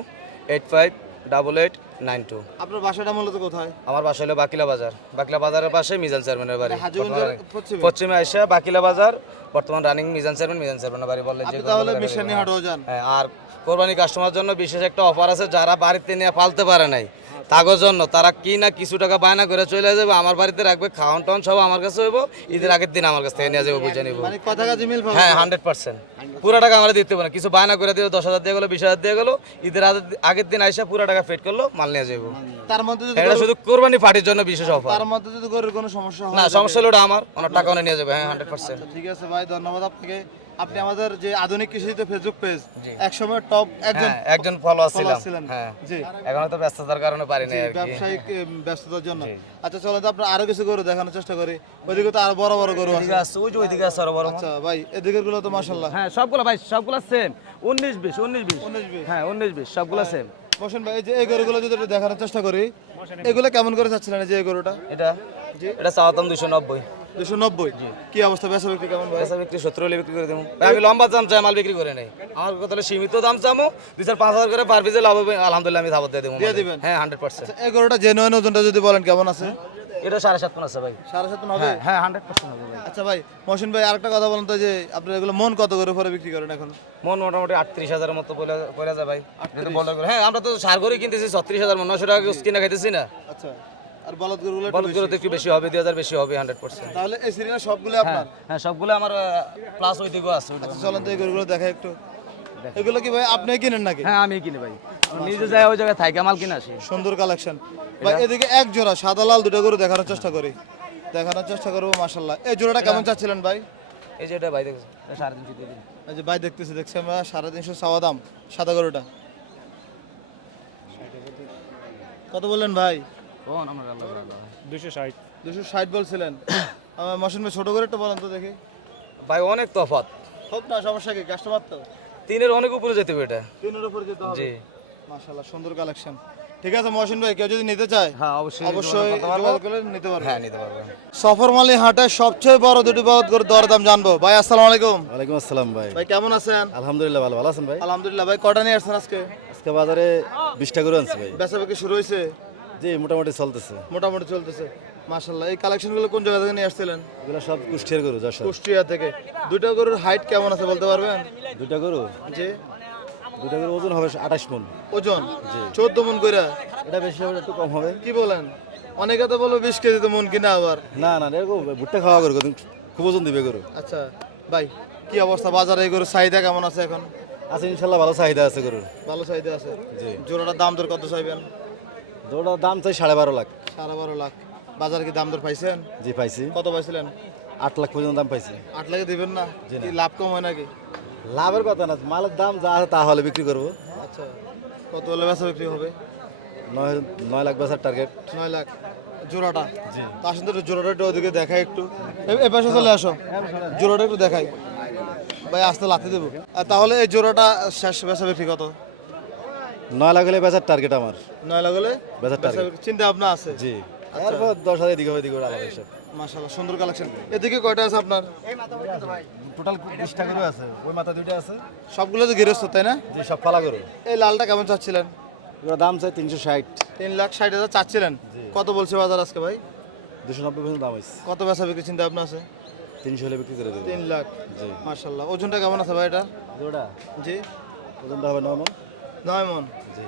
8588 92। আপনার বাসাটা মূলত কোথায়? আমার বাসা হলো বাকিলা বাজার, বাকিলা বাজারের পাশে মিজান চেয়ারম্যানের বাড়ি। হাজীগঞ্জের পশ্চিমে? পশ্চিমে আইসা বাকিলা বাজার, বর্তমান রানিং মিজান চেয়ারম্যানের বাড়ি বললে যে আপনি কোনো তাহলে জায়গায় মিশানি যাবে। হাটও যান? হ্যাঁ, আর কোরবানি কাস্টমার জন্য বিশেষ একটা অফার আছে, যারা বাড়িতে নিয়ে পালতে পারে নাই তাগর জন্য, তারা কি না কিছু টাকা বায়না করে চলে যাবে, আমার বাড়িতে রাখবে, খাওয়ান টাওয়ান সব আমার কাছে হইব, ঈদের আগের দিন আমার কাছ থেকে নিয়ে যাবো, বুঝে নিব। মানে কথা কাজে মিল পাবেন? হ্যাঁ 100%। পুরো টাকা আমরা দিতে পারি না, কিছু বায়না করে দিও, 10,000 দিয়ে গেলো, 20,000 দিয়ে গেলো, ঈদের আগের দিন আইসা পুরো টাকা পেড করলো, মাল নিয়ে যাবো। তার মধ্যে যদি এটা শুধু কোরবানি পার্টির জন্য বিশেষ অফার। তার মধ্যে যদি গরুর কোনো সমস্যা হয়? না, সমস্যা হলো ওটা আমার, ওনার টাকা উনি নিয়ে যাবে। হ্যাঁ 100%। ঠিক আছে ভাই, ধন্যবাদ আপনাকে। আপনি আমাদের যে আধুনিক কৃষিতে ফেসবুক পেজ, একসময় টপ একজন হ্যাঁ, একজন ফলোয়ার follower ছিলাম। ছিলেন। হ্যাঁ, জি এখন তো ব্যস্ততার কারণে পারি না জি, আর কি। ব্যবসায়িক ব্যস্ততার জন্য। আচ্ছা চলো তো আপনার আরো কিছু গরু দেখানোর চেষ্টা করি। ওইদিকে তো আরো বড় বড় গরু আছে। এদিকে আছে, ওই যে ওইদিকে আছে আরো বড়। আচ্ছা ভাই, এদিকের গুলো তো মাশাআল্লাহ। হ্যাঁ সবগুলো ভাই, সবগুলো সেম 19-20 19-20। 19-20। হ্যাঁ 19-20 সবগুলো সেম। মোশন ভাই, এই যে এই গরুগুলো যদি একটু দেখানোর চেষ্টা করি, এগুলো কেমন করে চাচ্ছিলেন? এই যে এই গরুটা এটা চাওয়াতাম 290। 290। কি অবস্থা, বেচা বিক্রি কেমন ভাই? পয়সা বিক্রি 70 হলে বিক্রি করে দেবো। আমি লম্বা দাম চাই, মাল বিক্রি করে নেই। আমার কথা হলো সীমিত দাম চামো, 2-5,000 করে পার পিসে লাভ হবে, আলহামদুলিল্লাহ আমি ধাবত দিয়ে দেবো। দিয়ে দিবেন? হ্যাঁ 100%। আচ্ছা, এই গরুটা জেনুইন ওজনটা যদি বলেন কেমন আছে? এটা 7.5 মণ আছে ভাই। 7.5 মণ হবে? হ্যাঁ 100% হবে ভাই। আচ্ছা ভাই, মহসিন ভাই আরেকটা কথা বলেন তো, যে আপনার এগুলো মন কত করে পরে বিক্রি করেন এখন? মন মোটামুটি 38,000 মতো পড়ে যায় ভাই। যেহেতু বলদ গরু, হ্যাঁ আমরা তো সার গরুই কিনতেছি 36,000 মণ, 900 টাকা কিনা খাইতেছি না। আচ্ছা, আর বলদ গরুগুলো একটু বলদ বেশি। গরু তো একটু বেশি হবে, 2,000 বেশি হবে 100%। তাহলে এই সিরিয়াল সবগুলো আপনার? হ্যাঁ সবগুলো আমার প্লাস ওই দিকেও আছে। আচ্ছা চলেন তো এই গরুগুলো দেখাই একটু। এগুলো কি ভাই আপনি কিনেন নাকি? হ্যাঁ আমি কিনি ভাই, আমি নিজে যাই ওই জায়গায় থাইকা মাল কিনে আসি। সুন্দর কালেকশন ভাই। এদিকে এক জোড়া সাদা লাল দুটো গরু দেখানোর চেষ্টা করি, দেখানোর চেষ্টা করবো। মাশাআল্লাহ, এই জোড়াটা কেমন চাচ্ছিলেন ভাই? এই যে এটা ভাই দেখছো, 350 দিয়ে দিন। এই যে ভাই দেখছি আমরা 350 চাওয়া দাম সাদা গরুটা। কত বললেন ভাই? কোন আমার আল্লাহ 260 বলছিলেন। মহসিন ভাই ছোট করে একটু বলেন তো দেখি। ভাই অনেক তফাৎ, হোক না, সমস্যা কি, কাস্টমার তো 3-এর অনেক উপরে যেতে হবে এটা। 3-এর উপর যেতে হবে। জি মাশাআল্লাহ, সুন্দর কালেকশন। ঠিক আছে মহসিন ভাই, কেউ যদি নিতে চায় হ্যাঁ অবশ্যই অবশ্যই যোগাযোগ করলে নিতে পারবে। হ্যাঁ নিতে পারবেন। সফরমালী হাটে সবচেয়ে বড় দুটি বলদ গরুর দরদাম জানবো। ভাই আসসালামু আলাইকুম। ওয়ালাইকুম আসসালাম ভাই। ভাই কেমন আছেন? আলহামদুলিল্লাহ ভালো আছেন ভাই? আলহামদুলিল্লাহ। ভাই কটা নিয়ে আসছেন আজকে? আজকে বাজারে 20টা গরু আনছি ভাই। বেচা বিক্রি শুরু হয়েছে? জি মোটামুটি চলতেছে। মোটামুটি চলতেছে। মাশাআল্লাহ, এই কালেকশনগুলো কোন জায়গা থেকে নিয়ে আসছিলেন? এগুলো সব কুষ্টিয়ার গরু, যশোর। কুষ্টিয়া থেকে। দুইটা গরুর হাইট কেমন আছে বলতে পারবেন? দুটা গরু, জি দুটা গরু ওজন হবে 28 মণ। ওজন 14 মণ কইরা? এটা বেশি হবে, একটু কম হবে। কি বলেন? অনেকে তো বলো 20 কেজি তো মন কিনা আবার। না না, এরকম ভুট্টা খাওয়া গরু, কিন্তু খুব ওজন দিবে গরু। আচ্ছা ভাই, কি অবস্থা বাজারে এই গরুর চাহিদা কেমন আছে এখন? আছে ইনশাল্লাহ, ভালো চাহিদা আছে গরুর। ভালো চাহিদা আছে। জোড়াটার দাম দর কত চাইবেন? দৌড়ার দাম চাই 12.5 লাখ। 12.5 লাখ। বাজারে কি দাম দর পাইছেন? জি পাইছি, কত পাইছিলেন? 8 লাখ পর্যন্ত দাম পাইছি। 8 লাখে দিবেন না? জি না। কি লাভ কম হয় নাকি? লাভের কথা না, মালের দাম যা আছে তা হলে বিক্রি করবো। আচ্ছা, কত হলে বেচা বিক্রি হবে? 9 লাখ বেচার টার্গেট। 9 লাখ জোড়াটা? জি। তার সাথে একটু জোড়াটা একটু ওদিকে দেখাই একটু। এই পাশে চলে আসো, জোড়াটা একটু দেখাই। ভাই আসতে লাথি দেবো। তাহলে এই জোড়াটা শেষ বেচা বিক্রি কত? 9 লাখ হলে বেচার টার্গেট আমার। 9 লাখ হলে বেচার বেচা টার্গেট। বিক্রি চিন্তা ভাবনা আছে? জি, এরপর 10,000 এদিকে হবে, এদিকে হবে, আলাদা হিসাব। মাশাআল্লাহ, সুন্দর কালেকশন। এদিকে কয়টা আছে আপনার? টোটাল 20টা গরু আছে, ওই মাথা 2টা আছে। সবগুলো তো গৃহস্থ তাই না? জি সব পালা গরু। এই লালটা কেমন চাচ্ছিলেন? এগুলোর দাম চাই 360। 3,60,000 চাচ্ছিলেন। কত বলছে বাজার আজকে ভাই? 290 পর্যন্ত দাম হয়েছে। কত বেচা বিক্রি চিন্তা ভাবনা আছে? 300 হলে বিক্রি করে দেবো। 3 লাখ। জি। মাশাআল্লাহ, ওজনটা কেমন আছে ভাই এটা? গরুটা জি ওজনটা হবে 9 মণ। 9 মণ। জি।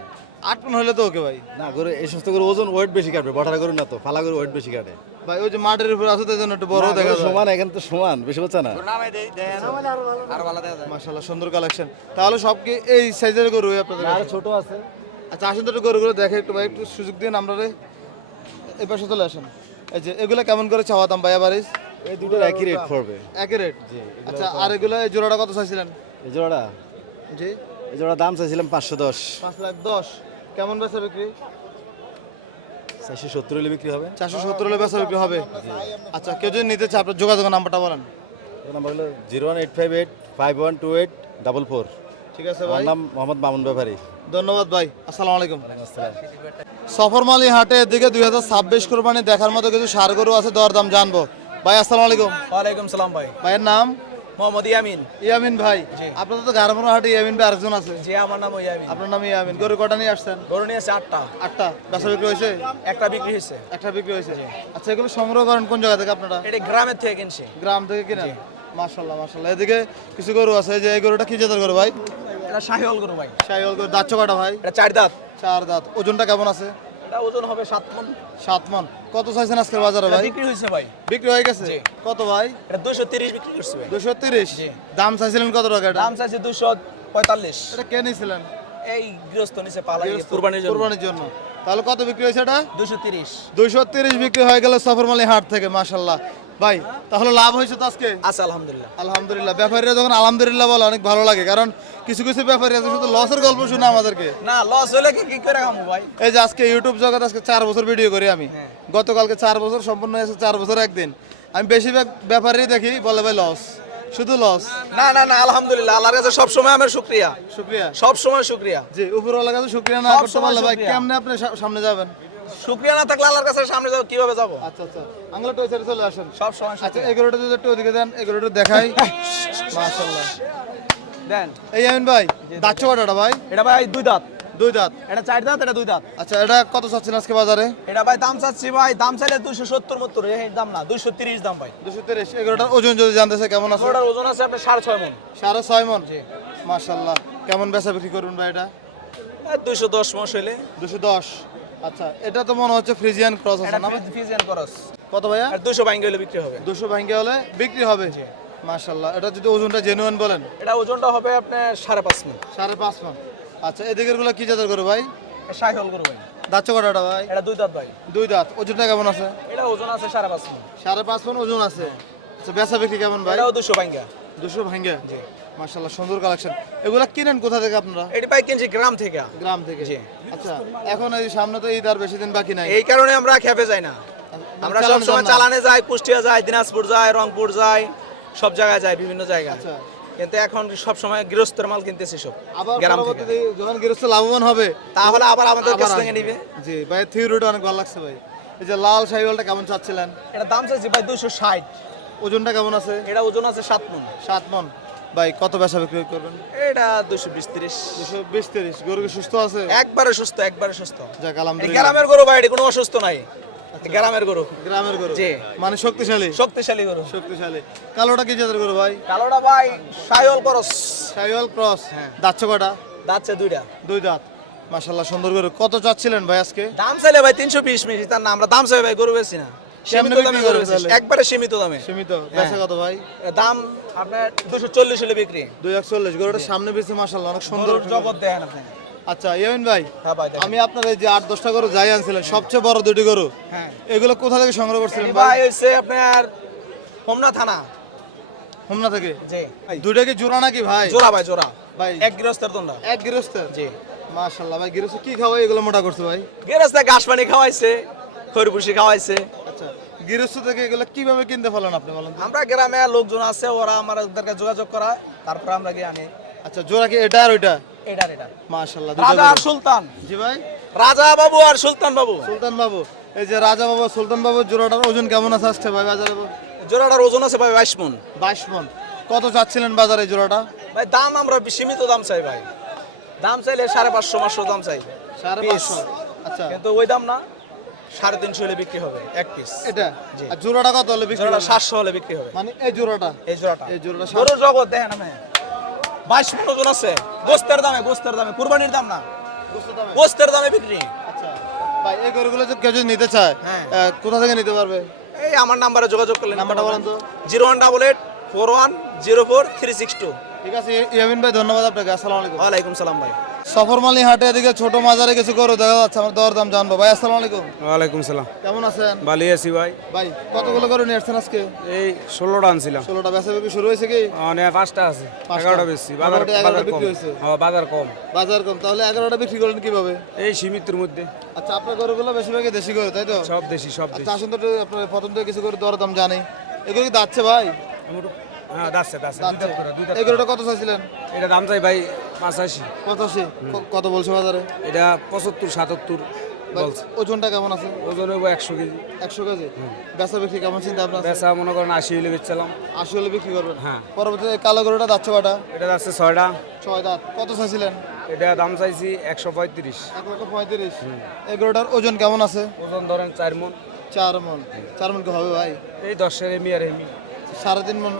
8 মণ হলে তো ওকে ভাই। না, গরু এই সমস্ত গরু ওজন ওয়েট বেশি কাটবে, বটারা গরু না তো, ফালা গরু ওয়েট বেশি কাটে। ভাই ওই যে মাঠের উপর আছে তাই জন্য একটু বড় না, দেখা গরু যায়। সমান, এখানে তো সমান, বেশি হচ্ছে না। মাশাআল্লাহ, সুন্দর কালেকশন। তাহলে সব কি এই সাইজের গরু আপনাদের আর কাছে? ছোট আছে। আচ্ছা আসেন তো একটু গরুগুলো দেখে একটু ভাই, একটু সুযোগ দিন আমরা রে। এই পাশে চলে আসেন। এই যে এগুলো কেমন করে চাওয়া দাম ভাই আবার? এই দুটোর একই রেট পড়বে। একই রেট? আচ্ছা, আর এগুলো এই জোড়াটা কত চাইছিলেন? এই জোড়া, জি এই জোড়া দাম চাইছিলাম 510। 5,10,000। কেমন বেচা বিক্রি? 470 হলে বিক্রি হবে। 470 হলে বেচা বিক্রি হবে। আচ্ছা, কেউ যদি নিতে চায় আপনার যোগাযোগের নাম্বারটা বলেন। এই নাম্বার হলো 01858512844। ঠিক আছে আমার ভাই, নাম মোহাম্মদ মামুন ব্যাপারী। ধন্যবাদ ভাই। আসসালামু আলাইকুম। আসসালাম। সফরমালী হাটে এদিকে 2026 কোরবানি দেখার মতো কিছু ষাঁড় গরু আছে, দরদাম জানবো। ভাই আসসালামু আলাইকুম। ওয়ালাইকুম সালাম ভাই। ভাইয়ের নাম? মোহাম্মদ ইয়ামিন। ইয়ামিন ভাই, আপনাদের তো গারমোড়া হাটে ইয়ামিন ভাই আরেকজন আছে। জি, আমার নাম ইয়ামিন। আপনার নাম ইয়ামিন। গরু কটা নিয়ে আসছেন? গরু নিয়ে আছে 8টা। 8টা। বেচা বিক্রি হয়েছে? একটা বিক্রি হয়েছে। একটা বিক্রি হয়েছে। আচ্ছা, এগুলো সংগ্রহ করেন কোন জায়গা থেকে আপনারা? এটা গ্রামের থেকে কিনছি। গ্রাম থেকে কিনেন? মাশাআল্লাহ মাশাআল্লাহ। এদিকে কিছু গরু আছে, যে এই গরুটা কি জাতের গরু ভাই? এটা শাহিওয়াল গরু ভাই। শাহিওয়াল গরু। দাঁত কটা ভাই? এটা 4 দাঁত। 4 দাঁত। ওজনটা কেমন আছে? এটা ওজন হবে 7 মণ। 7 মণ। কত চাইছেন আজকের বাজারে এটা ভাই? বিক্রি হয়েছে ভাই। বিক্রি হয়ে গেছে? কত ভাই? এটা 230 বিক্রি করছে ভাই। 230? দাম চাইছিলেন কত টাকা এটা? দাম চাইছে 245। এটা কে নিয়েছিলেন? এই গৃহস্থ নিচে পালাই কুরবানির জন্য। কুরবানির জন্য। তাহলে কত বিক্রি হয়েছে এটা? 230। 230 বিক্রি হয়ে গেল সফরমালী হাট থেকে। মাশাআল্লাহ ভাই, তাহলে লাভ হয়েছে তো আজকে? আচ্ছা, আলহামদুলিল্লাহ। আলহামদুলিল্লাহ। ব্যাপারীরা যখন আলহামদুলিল্লাহ বলে অনেক ভালো লাগে, কারণ কিছু কিছু ব্যাপারী আছে শুধু লসের গল্প শুনে আমাদেরকে। না, লস হলে কি করে খামু ভাই? এই যে আজকে ইউটিউব জগৎ আজকে 4 বছর ভিডিও করি আমি। গতকালকে 4 বছর সম্পূর্ণ হয়েছে, 4 বছর একদিন। আমি বেশিরভাগ ব্যাপারই দেখি বলে ভাই লস, শুধু লস। না না না, আলহামদুলিল্লাহ, আল্লাহর কাছে সব সময় আমার শুকরিয়া। শুকরিয়া। সব সময় শুকরিয়া। জি, উপরওয়ালার কাছে শুকরিয়া না সব করতে সময় পারলে ভাই শুকরিয়া। কেমনে আপনি সামনে যাবেন? শুকরিয়া না থাকলে আল্লাহর কাছে সামনে যাব কিভাবে যাব? আচ্ছা আচ্ছা, আঙ্গুলটা ওই সাইডে চলে আসেন। সব সময় আচ্ছা, এগুলোটা যদি একটু ওদিকে দেন, এগুলোটা দেখাই। মাশাআল্লাহ। দেন। এই আমিন ভাই, দাঁত কটাটা ভাই? এটা ভাই 2 দাঁত। 2 দাঁত। এটা 4 দাঁত, এটা 2 দাঁত। আচ্ছা, এটা কত চাচ্ছেন আজকে বাজারে? এটা ভাই দাম চাচ্ছি ভাই, দাম চাইলে 270 মত্তর, এই দাম না, 230 দাম ভাই। 230। এগুলোটার ওজন যদি জানতে চাই কেমন আছে? ওটার ওজন আছে আপনার 6.5 মণ। 6.5 মণ। মাশাআল্লাহ। কেমন বেচা বিক্রি করুন ভাই এটা? 210 মণ হইলে। 210। আচ্ছা, এটা তো মনে হচ্ছে ফ্রিজিয়ান ক্রস আছে এটা না? Friesian cross. কত ভাইয়া? আর 200 ভাঙ্গা হলে বিক্রি হবে। 200 ভাঙ্গে হলে বিক্রি হবে। মাশাআল্লাহ। এটা যদি ওজনটা জেনুইন বলেন? এটা ওজনটা হবে আপনার 5.5 মণ। 5.5 মণ। আচ্ছা, এদিকের গুলো কি জাতের গরু ভাই? শাহিওয়াল গরু ভাই। দাঁত কটাটা ভাই? এটা 2 দাঁত ভাই। 2 দাঁত। ওজনটা কেমন আছে? এটা ওজন আছে 5.5 মণ। 5.5 মণ ওজন আছে। আচ্ছা, বেচা বিক্রি কেমন ভাই? এটাও 200 ভাঙ্গা। 200 ভাঙ্গে। জি। মাশাআল্লাহ, সুন্দর কালেকশন। এগুলা কিনেন কোথা থেকে আপনারা? এটি ভাই কিনছি গ্রাম থেকে। গ্রাম থেকে। জি। আচ্ছা, এখন এই সামনে তো ঈদ আর বেশি দিন বাকি নাই। এই কারণে আমরা খেপে যাই না। আমরা সব চালানে সময় যান না? চালানে যাই, কুষ্টিয়া যাই, দিনাজপুর যাই, রংপুর যাই, সব জায়গায় যাই, বিভিন্ন জায়গায়। আচ্ছা। কিন্তু এখন সব সময় গৃহস্থের মাল কিনতেছি সব আবার গ্রাম থেকে। পরবর্তীতে যখন গৃহস্থ লাভবান হবে তাহলে আবার আমাদের কাছ আবার থেকে আসবে। নিবে। জি ভাই, থিওরিটা অনেক ভালো লাগছে ভাই। এই যে লাল শাহিওয়ালটা কেমন চাচ্ছিলেন? এটা দাম চাইছি ভাই 260। ওজনটা কেমন আছে? এটা ওজন আছে 7 মণ। 7 মণ। ভাই কত বেচা বিক্রি করবেন? এটা 220-30। 220-30। গরু কি সুস্থ আছে? একবারে সুস্থ, একবারে সুস্থ। যাক, এই আলহামদুলিল্লাহ। গ্রামের গরু ভাই, এটা কোনো অসুস্থ নাই। এই গ্রামের গরু, গ্রামের গরু। জি। মানে শক্তিশালী। শক্তিশালী গরু। শক্তিশালী। কালোটা কি জাতের গরু ভাই? কালোটা ভাই শাহিওয়াল ক্রস। শাহিওয়াল ক্রস। হ্যাঁ। দাঁত কটা? দাঁতছে 2টা। 2 দাঁত। মাশাআল্লাহ, সুন্দর গরু। কত চাচ্ছিলেন ভাই আজকে? দাম চাইলে ভাই 320 মিনিট, তার না আমরা দাম চাই ভাই, গরু বেশি না। সীমিত বিক্রি দামে করেন গরু বেশি, তাহলে? একবারে সীমিত দামে। সীমিত। বেচা কত ভাই? দাম আপনার 240 হলে বিক্রি। 240। গরুটার সামনে বেশি মাশাআল্লাহ অনেক সুন্দর। গরুর জগৎ দেখেন আপনি। আচ্ছা ইয়ামিন ভাই, হ্যাঁ ভাই, দেখেন। আমি আপনার এই যে 8-10টা গরু যাই আনছিলেন, সবচেয়ে বড় দুটি গরু, হ্যাঁ। এগুলো কোথা থেকে সংগ্রহ করছিলেন এই ভাই? ভাই হইছে আপনার হোমনা থানা। হোমনা থেকে। জি। দুইটা কি জোড়া নাকি ভাই? জোড়া ভাই, জোড়া। ভাই এক গৃহস্থের দন্ডা। এক গৃহস্থের? জি। মাশাআল্লাহ ভাই, গৃহস্থ কি খাওয়াই এগুলো মোটা করছে ভাই? গৃহস্থ ঘাস পানি খাওয়াইছে, খরবুশি খাওয়াইছে। আচ্ছা, গৃহস্থ থেকে এগুলো কিভাবে কিনতে পারলেন আপনি বলেন তো? আমরা গ্রামে লোকজন আছে, ওরা আমাদেরকে যোগাযোগ করায়, তারপর আমরা গিয়ে আনি। আচ্ছা, জোড়া কি এটা আর ওইটা? এটা এটা মাশাআল্লাহ। রাজা আর সুলতান। জি ভাই। রাজা বাবু আর সুলতান বাবু। সুলতান বাবু। এই যে রাজা বাবু সুলতান বাবু জোড়াটার ওজন কেমন আছে আজকে ভাই বাজারে? জোড়াটার ওজন আছে ভাই 22 মণ। 22 মণ। কত চাচ্ছিলেন বাজারে জোড়াটা? ভাই দাম আমরা সীমিত দাম চাই ভাই। দাম চাইলে 550-500 দাম চাই। 550। আচ্ছা, কিন্তু ওই দাম না, 350 হলে বিক্রি হবে এক পিস। এটা জি। আর জোড়াটা কত হলে বিক্রি জোড়াটা করবেন? 700 হলে বিক্রি হবে। মানে এই জোড়াটা? এই জোড়াটা। এই জোড়াটা গরুর জগৎ দেখেন আপনি। 22 মণ ওজন আছে। গোস্তের দামে, গোস্তের দামে, কুরবানির দাম না, বুঝতে দামে? গোস্তের দামে বিক্রি। আচ্ছা ভাই, এই গরুগুলো যদি কেউ যদি নিতে চায়, হ্যাঁ। কোথা থেকে নিতে পারবে? এই আমার নাম্বারে যোগাযোগ করলে নাম্বারটা বলেন তো। 01884104 362। ঠিক আছে ইয়ামিন ভাই, ধন্যবাদ আপনাকে। আসসালামু আলাইকুম। ওয়ালাইকুম সালাম ভাই। সফরমালী হাটে এদিকে ছোট মাজারে কিছু গরু দেখা যাচ্ছে, আমার দর দাম জানবো। ভাই আসসালামু আলাইকুম। ওয়ালাইকুম সালাম। কেমন আছেন? ভালো আছি ভাই। ভাই কতগুলো গরু নিয়ে আসছেন আজকে? এই 16টা আনছিলাম। 16টা। বেচা বিক্রি শুরু হয়েছে কি? মানে 5টা আছে, 5টা। 11টা বেশি। বাজার মোটামুটি 11টা বাজার কম। বিক্রি হয়েছে। হ্যাঁ, বাজার কম। বাজার কম। তাহলে 11টা বিক্রি করলেন কিভাবে? এই সীমিতের মধ্যে। আচ্ছা, আপনার গরুগুলো বেশিরভাগই দেশি গরু তাই তো? সব দেশি, সব দেশি। আচ্ছা, আসুন তো একটু আপনার প্রথম থেকে কিছু গরু দর দাম জানি। এগুলো কি দাচ্ছে ভাই? হ্যাঁ, দাচ্ছে দাচ্ছে। দাচ্ছে। এই গরুটা কত চাইছিলেন? এটা দাম চাই ভাই 85। 85। কত বলছে বাজারে? এটা 75, 77। ভাই, বলছে ওজনটা কেমন আছে? ওজন হইব 100 কেজি 100 কেজি। বেচা বিক্রি কেমন চিন্তা আপনার? বেচা মনে করেন 80 হইলে বেচছিলাম 80 হলে বিক্রি করবেন। হ্যাঁ। পরবর্তীতে কালো গরুটা যাচ্ছে কটা? এটা যাচ্ছে 6টা 6 দাঁত। কত চাইছিলেন? এটা দাম চাইছি 135 1,35,000। এই গরুটার ওজন কেমন আছে? ওজন ধরেন 4 মন 4 মন। 4 মন কি হবে ভাই? এই 10 এর এমি আর এমি 3.5 মন।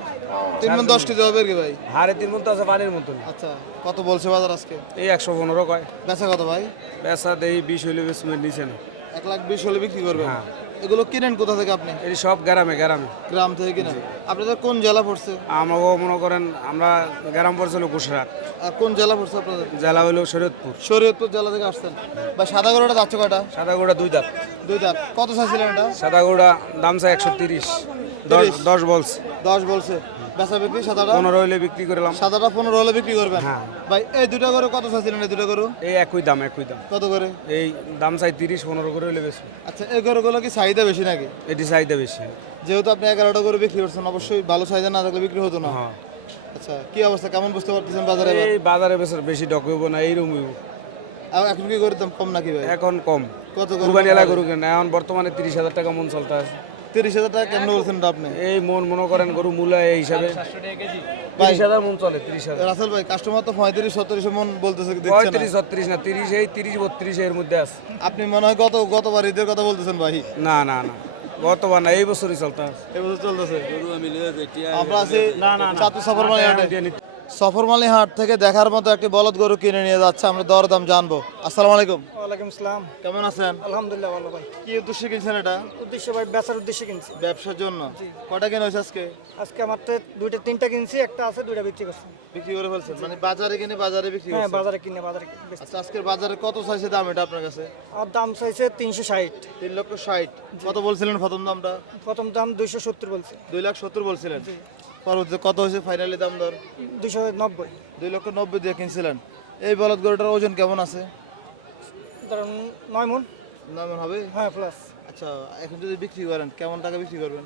3 মন 10 কেজি হবে কি ভাই? হারে 3 মন তো আছে পানির মতন আচ্ছা, কত বলছে বাজার আজকে? এই 115 কয় বেচা কত ভাই? বেচা দেই 20 হইলে বেচমের নিচে না 1,20,000 হলে বিক্রি করবেন। হ্যাঁ। এগুলো কিনেন কোথা থেকে আপনি? এই সব গ্রামে গ্রামে গ্রাম থেকে কিনেন। আপনাদের কোন জেলা পড়ছে? আমাকেও মনে করেন আমরা গ্রাম পড়ছিল গুসরাট আর কোন জেলা পড়ছে আপনাদের? জেলা হইল শরীয়তপুর শরীয়তপুর জেলা থেকে আসছেন। ভাই সাদা গরুটা যাচ্ছে কটা? সাদা গোড়া 2 দাঁত 2 দাঁত। কত চাইছিলেন এটা? সাদা গোড়া দাম চাই 130 10 বলছে 10 বলছে। বেচা বিক্রি সাদাটা? 15 হইলে বিক্রি করলাম সাদাটা 15 হলে বিক্রি করবেন। হ্যাঁ। ভাই এই দুটা গরু কত চাইছিলেন? এই দুটা গরু এই একই দাম কত করে? এই দাম চাই 30-15 করে হইলে বেশি আচ্ছা, এই গরুগুলো কি চাহিদা বেশি নাকি? এটি চাহিদা বেশি যেহেতু আপনি 11টা গরু বিক্রি করছেন, অবশ্যই ভালো চাহিদা না থাকলে বিক্রি হতো না। হ্যাঁ আচ্ছা, কি অবস্থা কেমন বুঝতে পারতেছেন বাজারে এবার? এই বাজারে বেশি ডক হইব না এইরকম হইব আর এখন কি গরুর দাম কম নাকি ভাই? এখন কম কত করে? কুরবানি এলাকা গরু কেন এখন বর্তমানে 30,000 টাকা মন চলতে আছে 30,000 টাকা কেমন বলছেন এটা আপনি? এই মন মনে করেন গরু মূল্য এই হিসাবে 30,000 মন চলে 30,000 রাসেল ভাই, কাস্টমার তো 35-37 মন বলতেছে, দেখছেন না? 35-36 না 30 এই 30-32 এর মধ্যে আছে আপনি মনে হয় গতবার ঈদের কথা বলতেছেন ভাই। না না না গতবার না এই বছরই চলতে আছে এবছর চলতেছে। আমরা আছি চাঁদপুর সফরমালী হাটে। সফরমালী হাট থেকে দেখার মতো একটি বলদ গরু কিনে নিয়ে যাচ্ছে, আমরা দরদাম জানবো। আসসালামু আলাইকুম। ওয়ালাইকুম আসসালাম। কেমন আছেন? আলহামদুলিল্লাহ ভালো ভাই। কি উদ্দেশ্যে কিনছেন এটা? উদ্দেশ্য ভাই বেচার উদ্দেশ্যে কিনছি। ব্যবসার জন্য। কটা কেনা হয়েছে আজকে? আজকে আমার তো 2-3টা কিনছি, একটা আছে 2টা বিক্রি করছি। বিক্রি করে ফেলছেন? মানে বাজারে কিনে বাজারে বিক্রি হ্যাঁ, করছেন? বাজারে কিনে বাজারে বেচছি। আচ্ছা, আজকের বাজারে কত চাইছে দাম এটা আপনার কাছে? আর দাম চাইছে 360। 3,60,000। কত বলছিলেন প্রথম দামটা? প্রথম দাম 270 বলছে। 2,70,000 বলছিলেন। পরবর্তীতে কত হয়েছে ফাইনালি দাম দর? 290। 2,90,000 দিয়ে কিনছিলেন। এই বলদ গরুটার ওজন কেমন আছে? ধরুন 9 মণ। কেমন হবে? হ্যাঁ, প্লাস। আচ্ছা, এখন যদি বিক্রি করেন কেমন টাকা বিক্রি করবেন?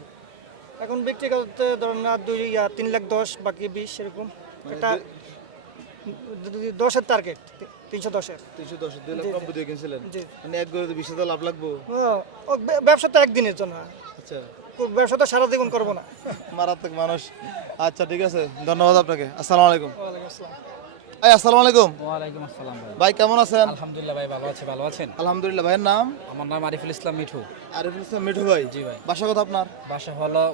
এখন বিক্রি করতে ধরুন আর 3,10,000 বাকি 20 এরকম। এটা 10-এর টার্গেট, 310-এর। 310, 2,90,000 দিয়ে কিনছিলেন। জি। মানে এক গরুতে 20,000 লাভ লাগবো? ও ব্যবসা তো একদিনের জন্য, আচ্ছা, ব্যবসা তো সারা জীবন করবো না। মারাত্মক মানুষ। আচ্ছা, ঠিক আছে, ধন্যবাদ আপনাকে। আসসালামু আলাইকুম। ওয়ালাইকুম আসসালাম। ভাই আসসালামু আলাইকুম। ওয়ালাইকুম আসসালাম ভাই। ভাই কেমন আছেন? আলহামদুলিল্লাহ ভাই, ভালো আছে, ভালো আছেন? আলহামদুলিল্লাহ। ভাইয়ের নাম? আমার নাম আরিফুল ইসলাম মিঠু। আরিফুল ইসলাম মিঠু ভাই। জি ভাই। বাসা কথা আপনার? বাসা হলো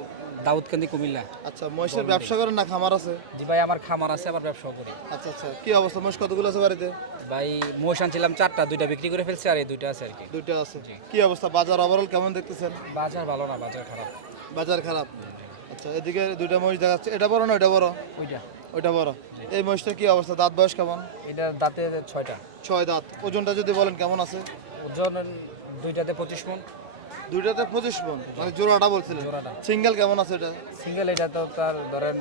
দাউদকান্দি, কুমিল্লা। আচ্ছা, মহিষের ব্যবসা করেন না খামার আছে? জি ভাই, আমার খামার আছে, আবার ব্যবসাও করি। আচ্ছা আচ্ছা, কি অবস্থা? মহিষ কতগুলো আছে বাড়িতে? ভাই মহিষ আনছিলাম 4টা, 2টা বিক্রি করে ফেলছি, আর এই 2টা আছে আর কি। 2টা আছে। কি অবস্থা বাজার ওভারঅল কেমন দেখতেছেন? বাজার ভালো না, বাজার খারাপ। বাজার খারাপ। আচ্ছা, এদিকে 2টা মহিষ দেখাচ্ছে। এটা বড় না ওটা বড়? ওইটা ওইটা বড়। এই মহিষটার কি অবস্থা? দাঁত বয়স কেমন? এটা দাঁতে 6টা। 6 দাঁত। ওজনটা যদি বলেন কেমন আছে? ওজন 2টাতে 25 মণ। 2টাতে 25 মণ, মানে জোড়াটা বলছিলেন। জোড়াটা। সিঙ্গেল কেমন আছে এটা? সিঙ্গেল এটা তো তার ধরেন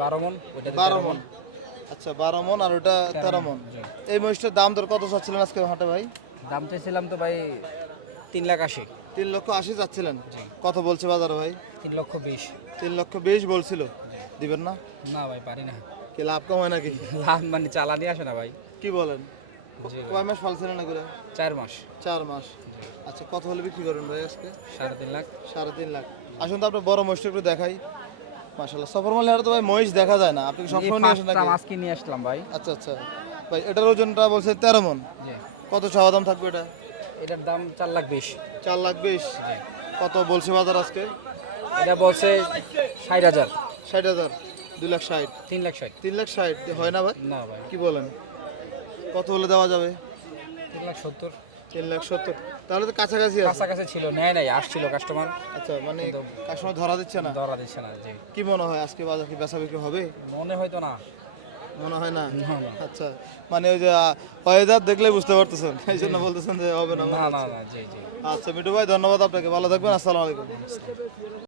12 মণ, ওইটাতে 12 মণ। আচ্ছা, 12 মণ আর ওটা 13 মণ। জি। এই মহিষটার দাম দর কত চাচ্ছিলেন আজকে হাটে ভাই? দাম চাইছিলাম তো ভাই 3,80,000। 3,80,000 চাচ্ছিলেন। কত বলছে বাজারে ভাই? 3,20,000। 3,20,000 বলছিল। দিবেন না? না ভাই, পারি না। কি লাভ কম হয় নাকি? লাভ মানে চালানি আসে না ভাই। কি বলেন? জি ভাই। কয় মাস পালছিলেন এগুলো? 4 মাস। 4 মাস। আচ্ছা, কত হলে বিক্রি করবেন ভাই আজকে? 3.5 লাখ। 3.5 লাখ। আসুন তো আপনার বড় মহিষটা একটু দেখাই। মাশাআল্লাহ, সফরমালী হাটে তো ভাই মহিষ দেখা যায় না। আপনি কি সবসময় নিয়ে আসেন নাকি? আজকে নিয়ে আসলাম ভাই। আচ্ছা আচ্ছা ভাই, এটার ওজনটা বলছে 13 মণ। জি। কত চাওয়া দাম থাকবে এটা? এটার দাম 4,20,000। 4,20,000। কত বলছে বাজার আজকে? এটা বলছে 60,000। 60,000। 2,60,000। 3,60,000। 3,60,000 হয় না ভাই? না ভাই, কি বলেন? কত হলে দেওয়া যাবে? 3,70,000। 3,70,000। তাহলে তো কাছাকাছি আছে। কাছাকাছি ছিল, নেয় নাই, আসছিল কাস্টমার, আচ্ছা, মানে কাস্টমার ধরা দিচ্ছে না। ধরা দিচ্ছে না। জি। কি মনে হয় আজকে বাজার কি বেচা বিক্রি হবে? মনে হয়তো না। মনে হয় না। না, না। আচ্ছা, মানে ওই যে ওয়েদার দেখলে বুঝতে পারতেছেন, এই জন্য বলতেছেন যে হবে না। না না না, জি জি। আচ্ছা মিঠু ভাই, ধন্যবাদ আপনাকে, ভালো থাকবেন। আসসালামু আলাইকুম।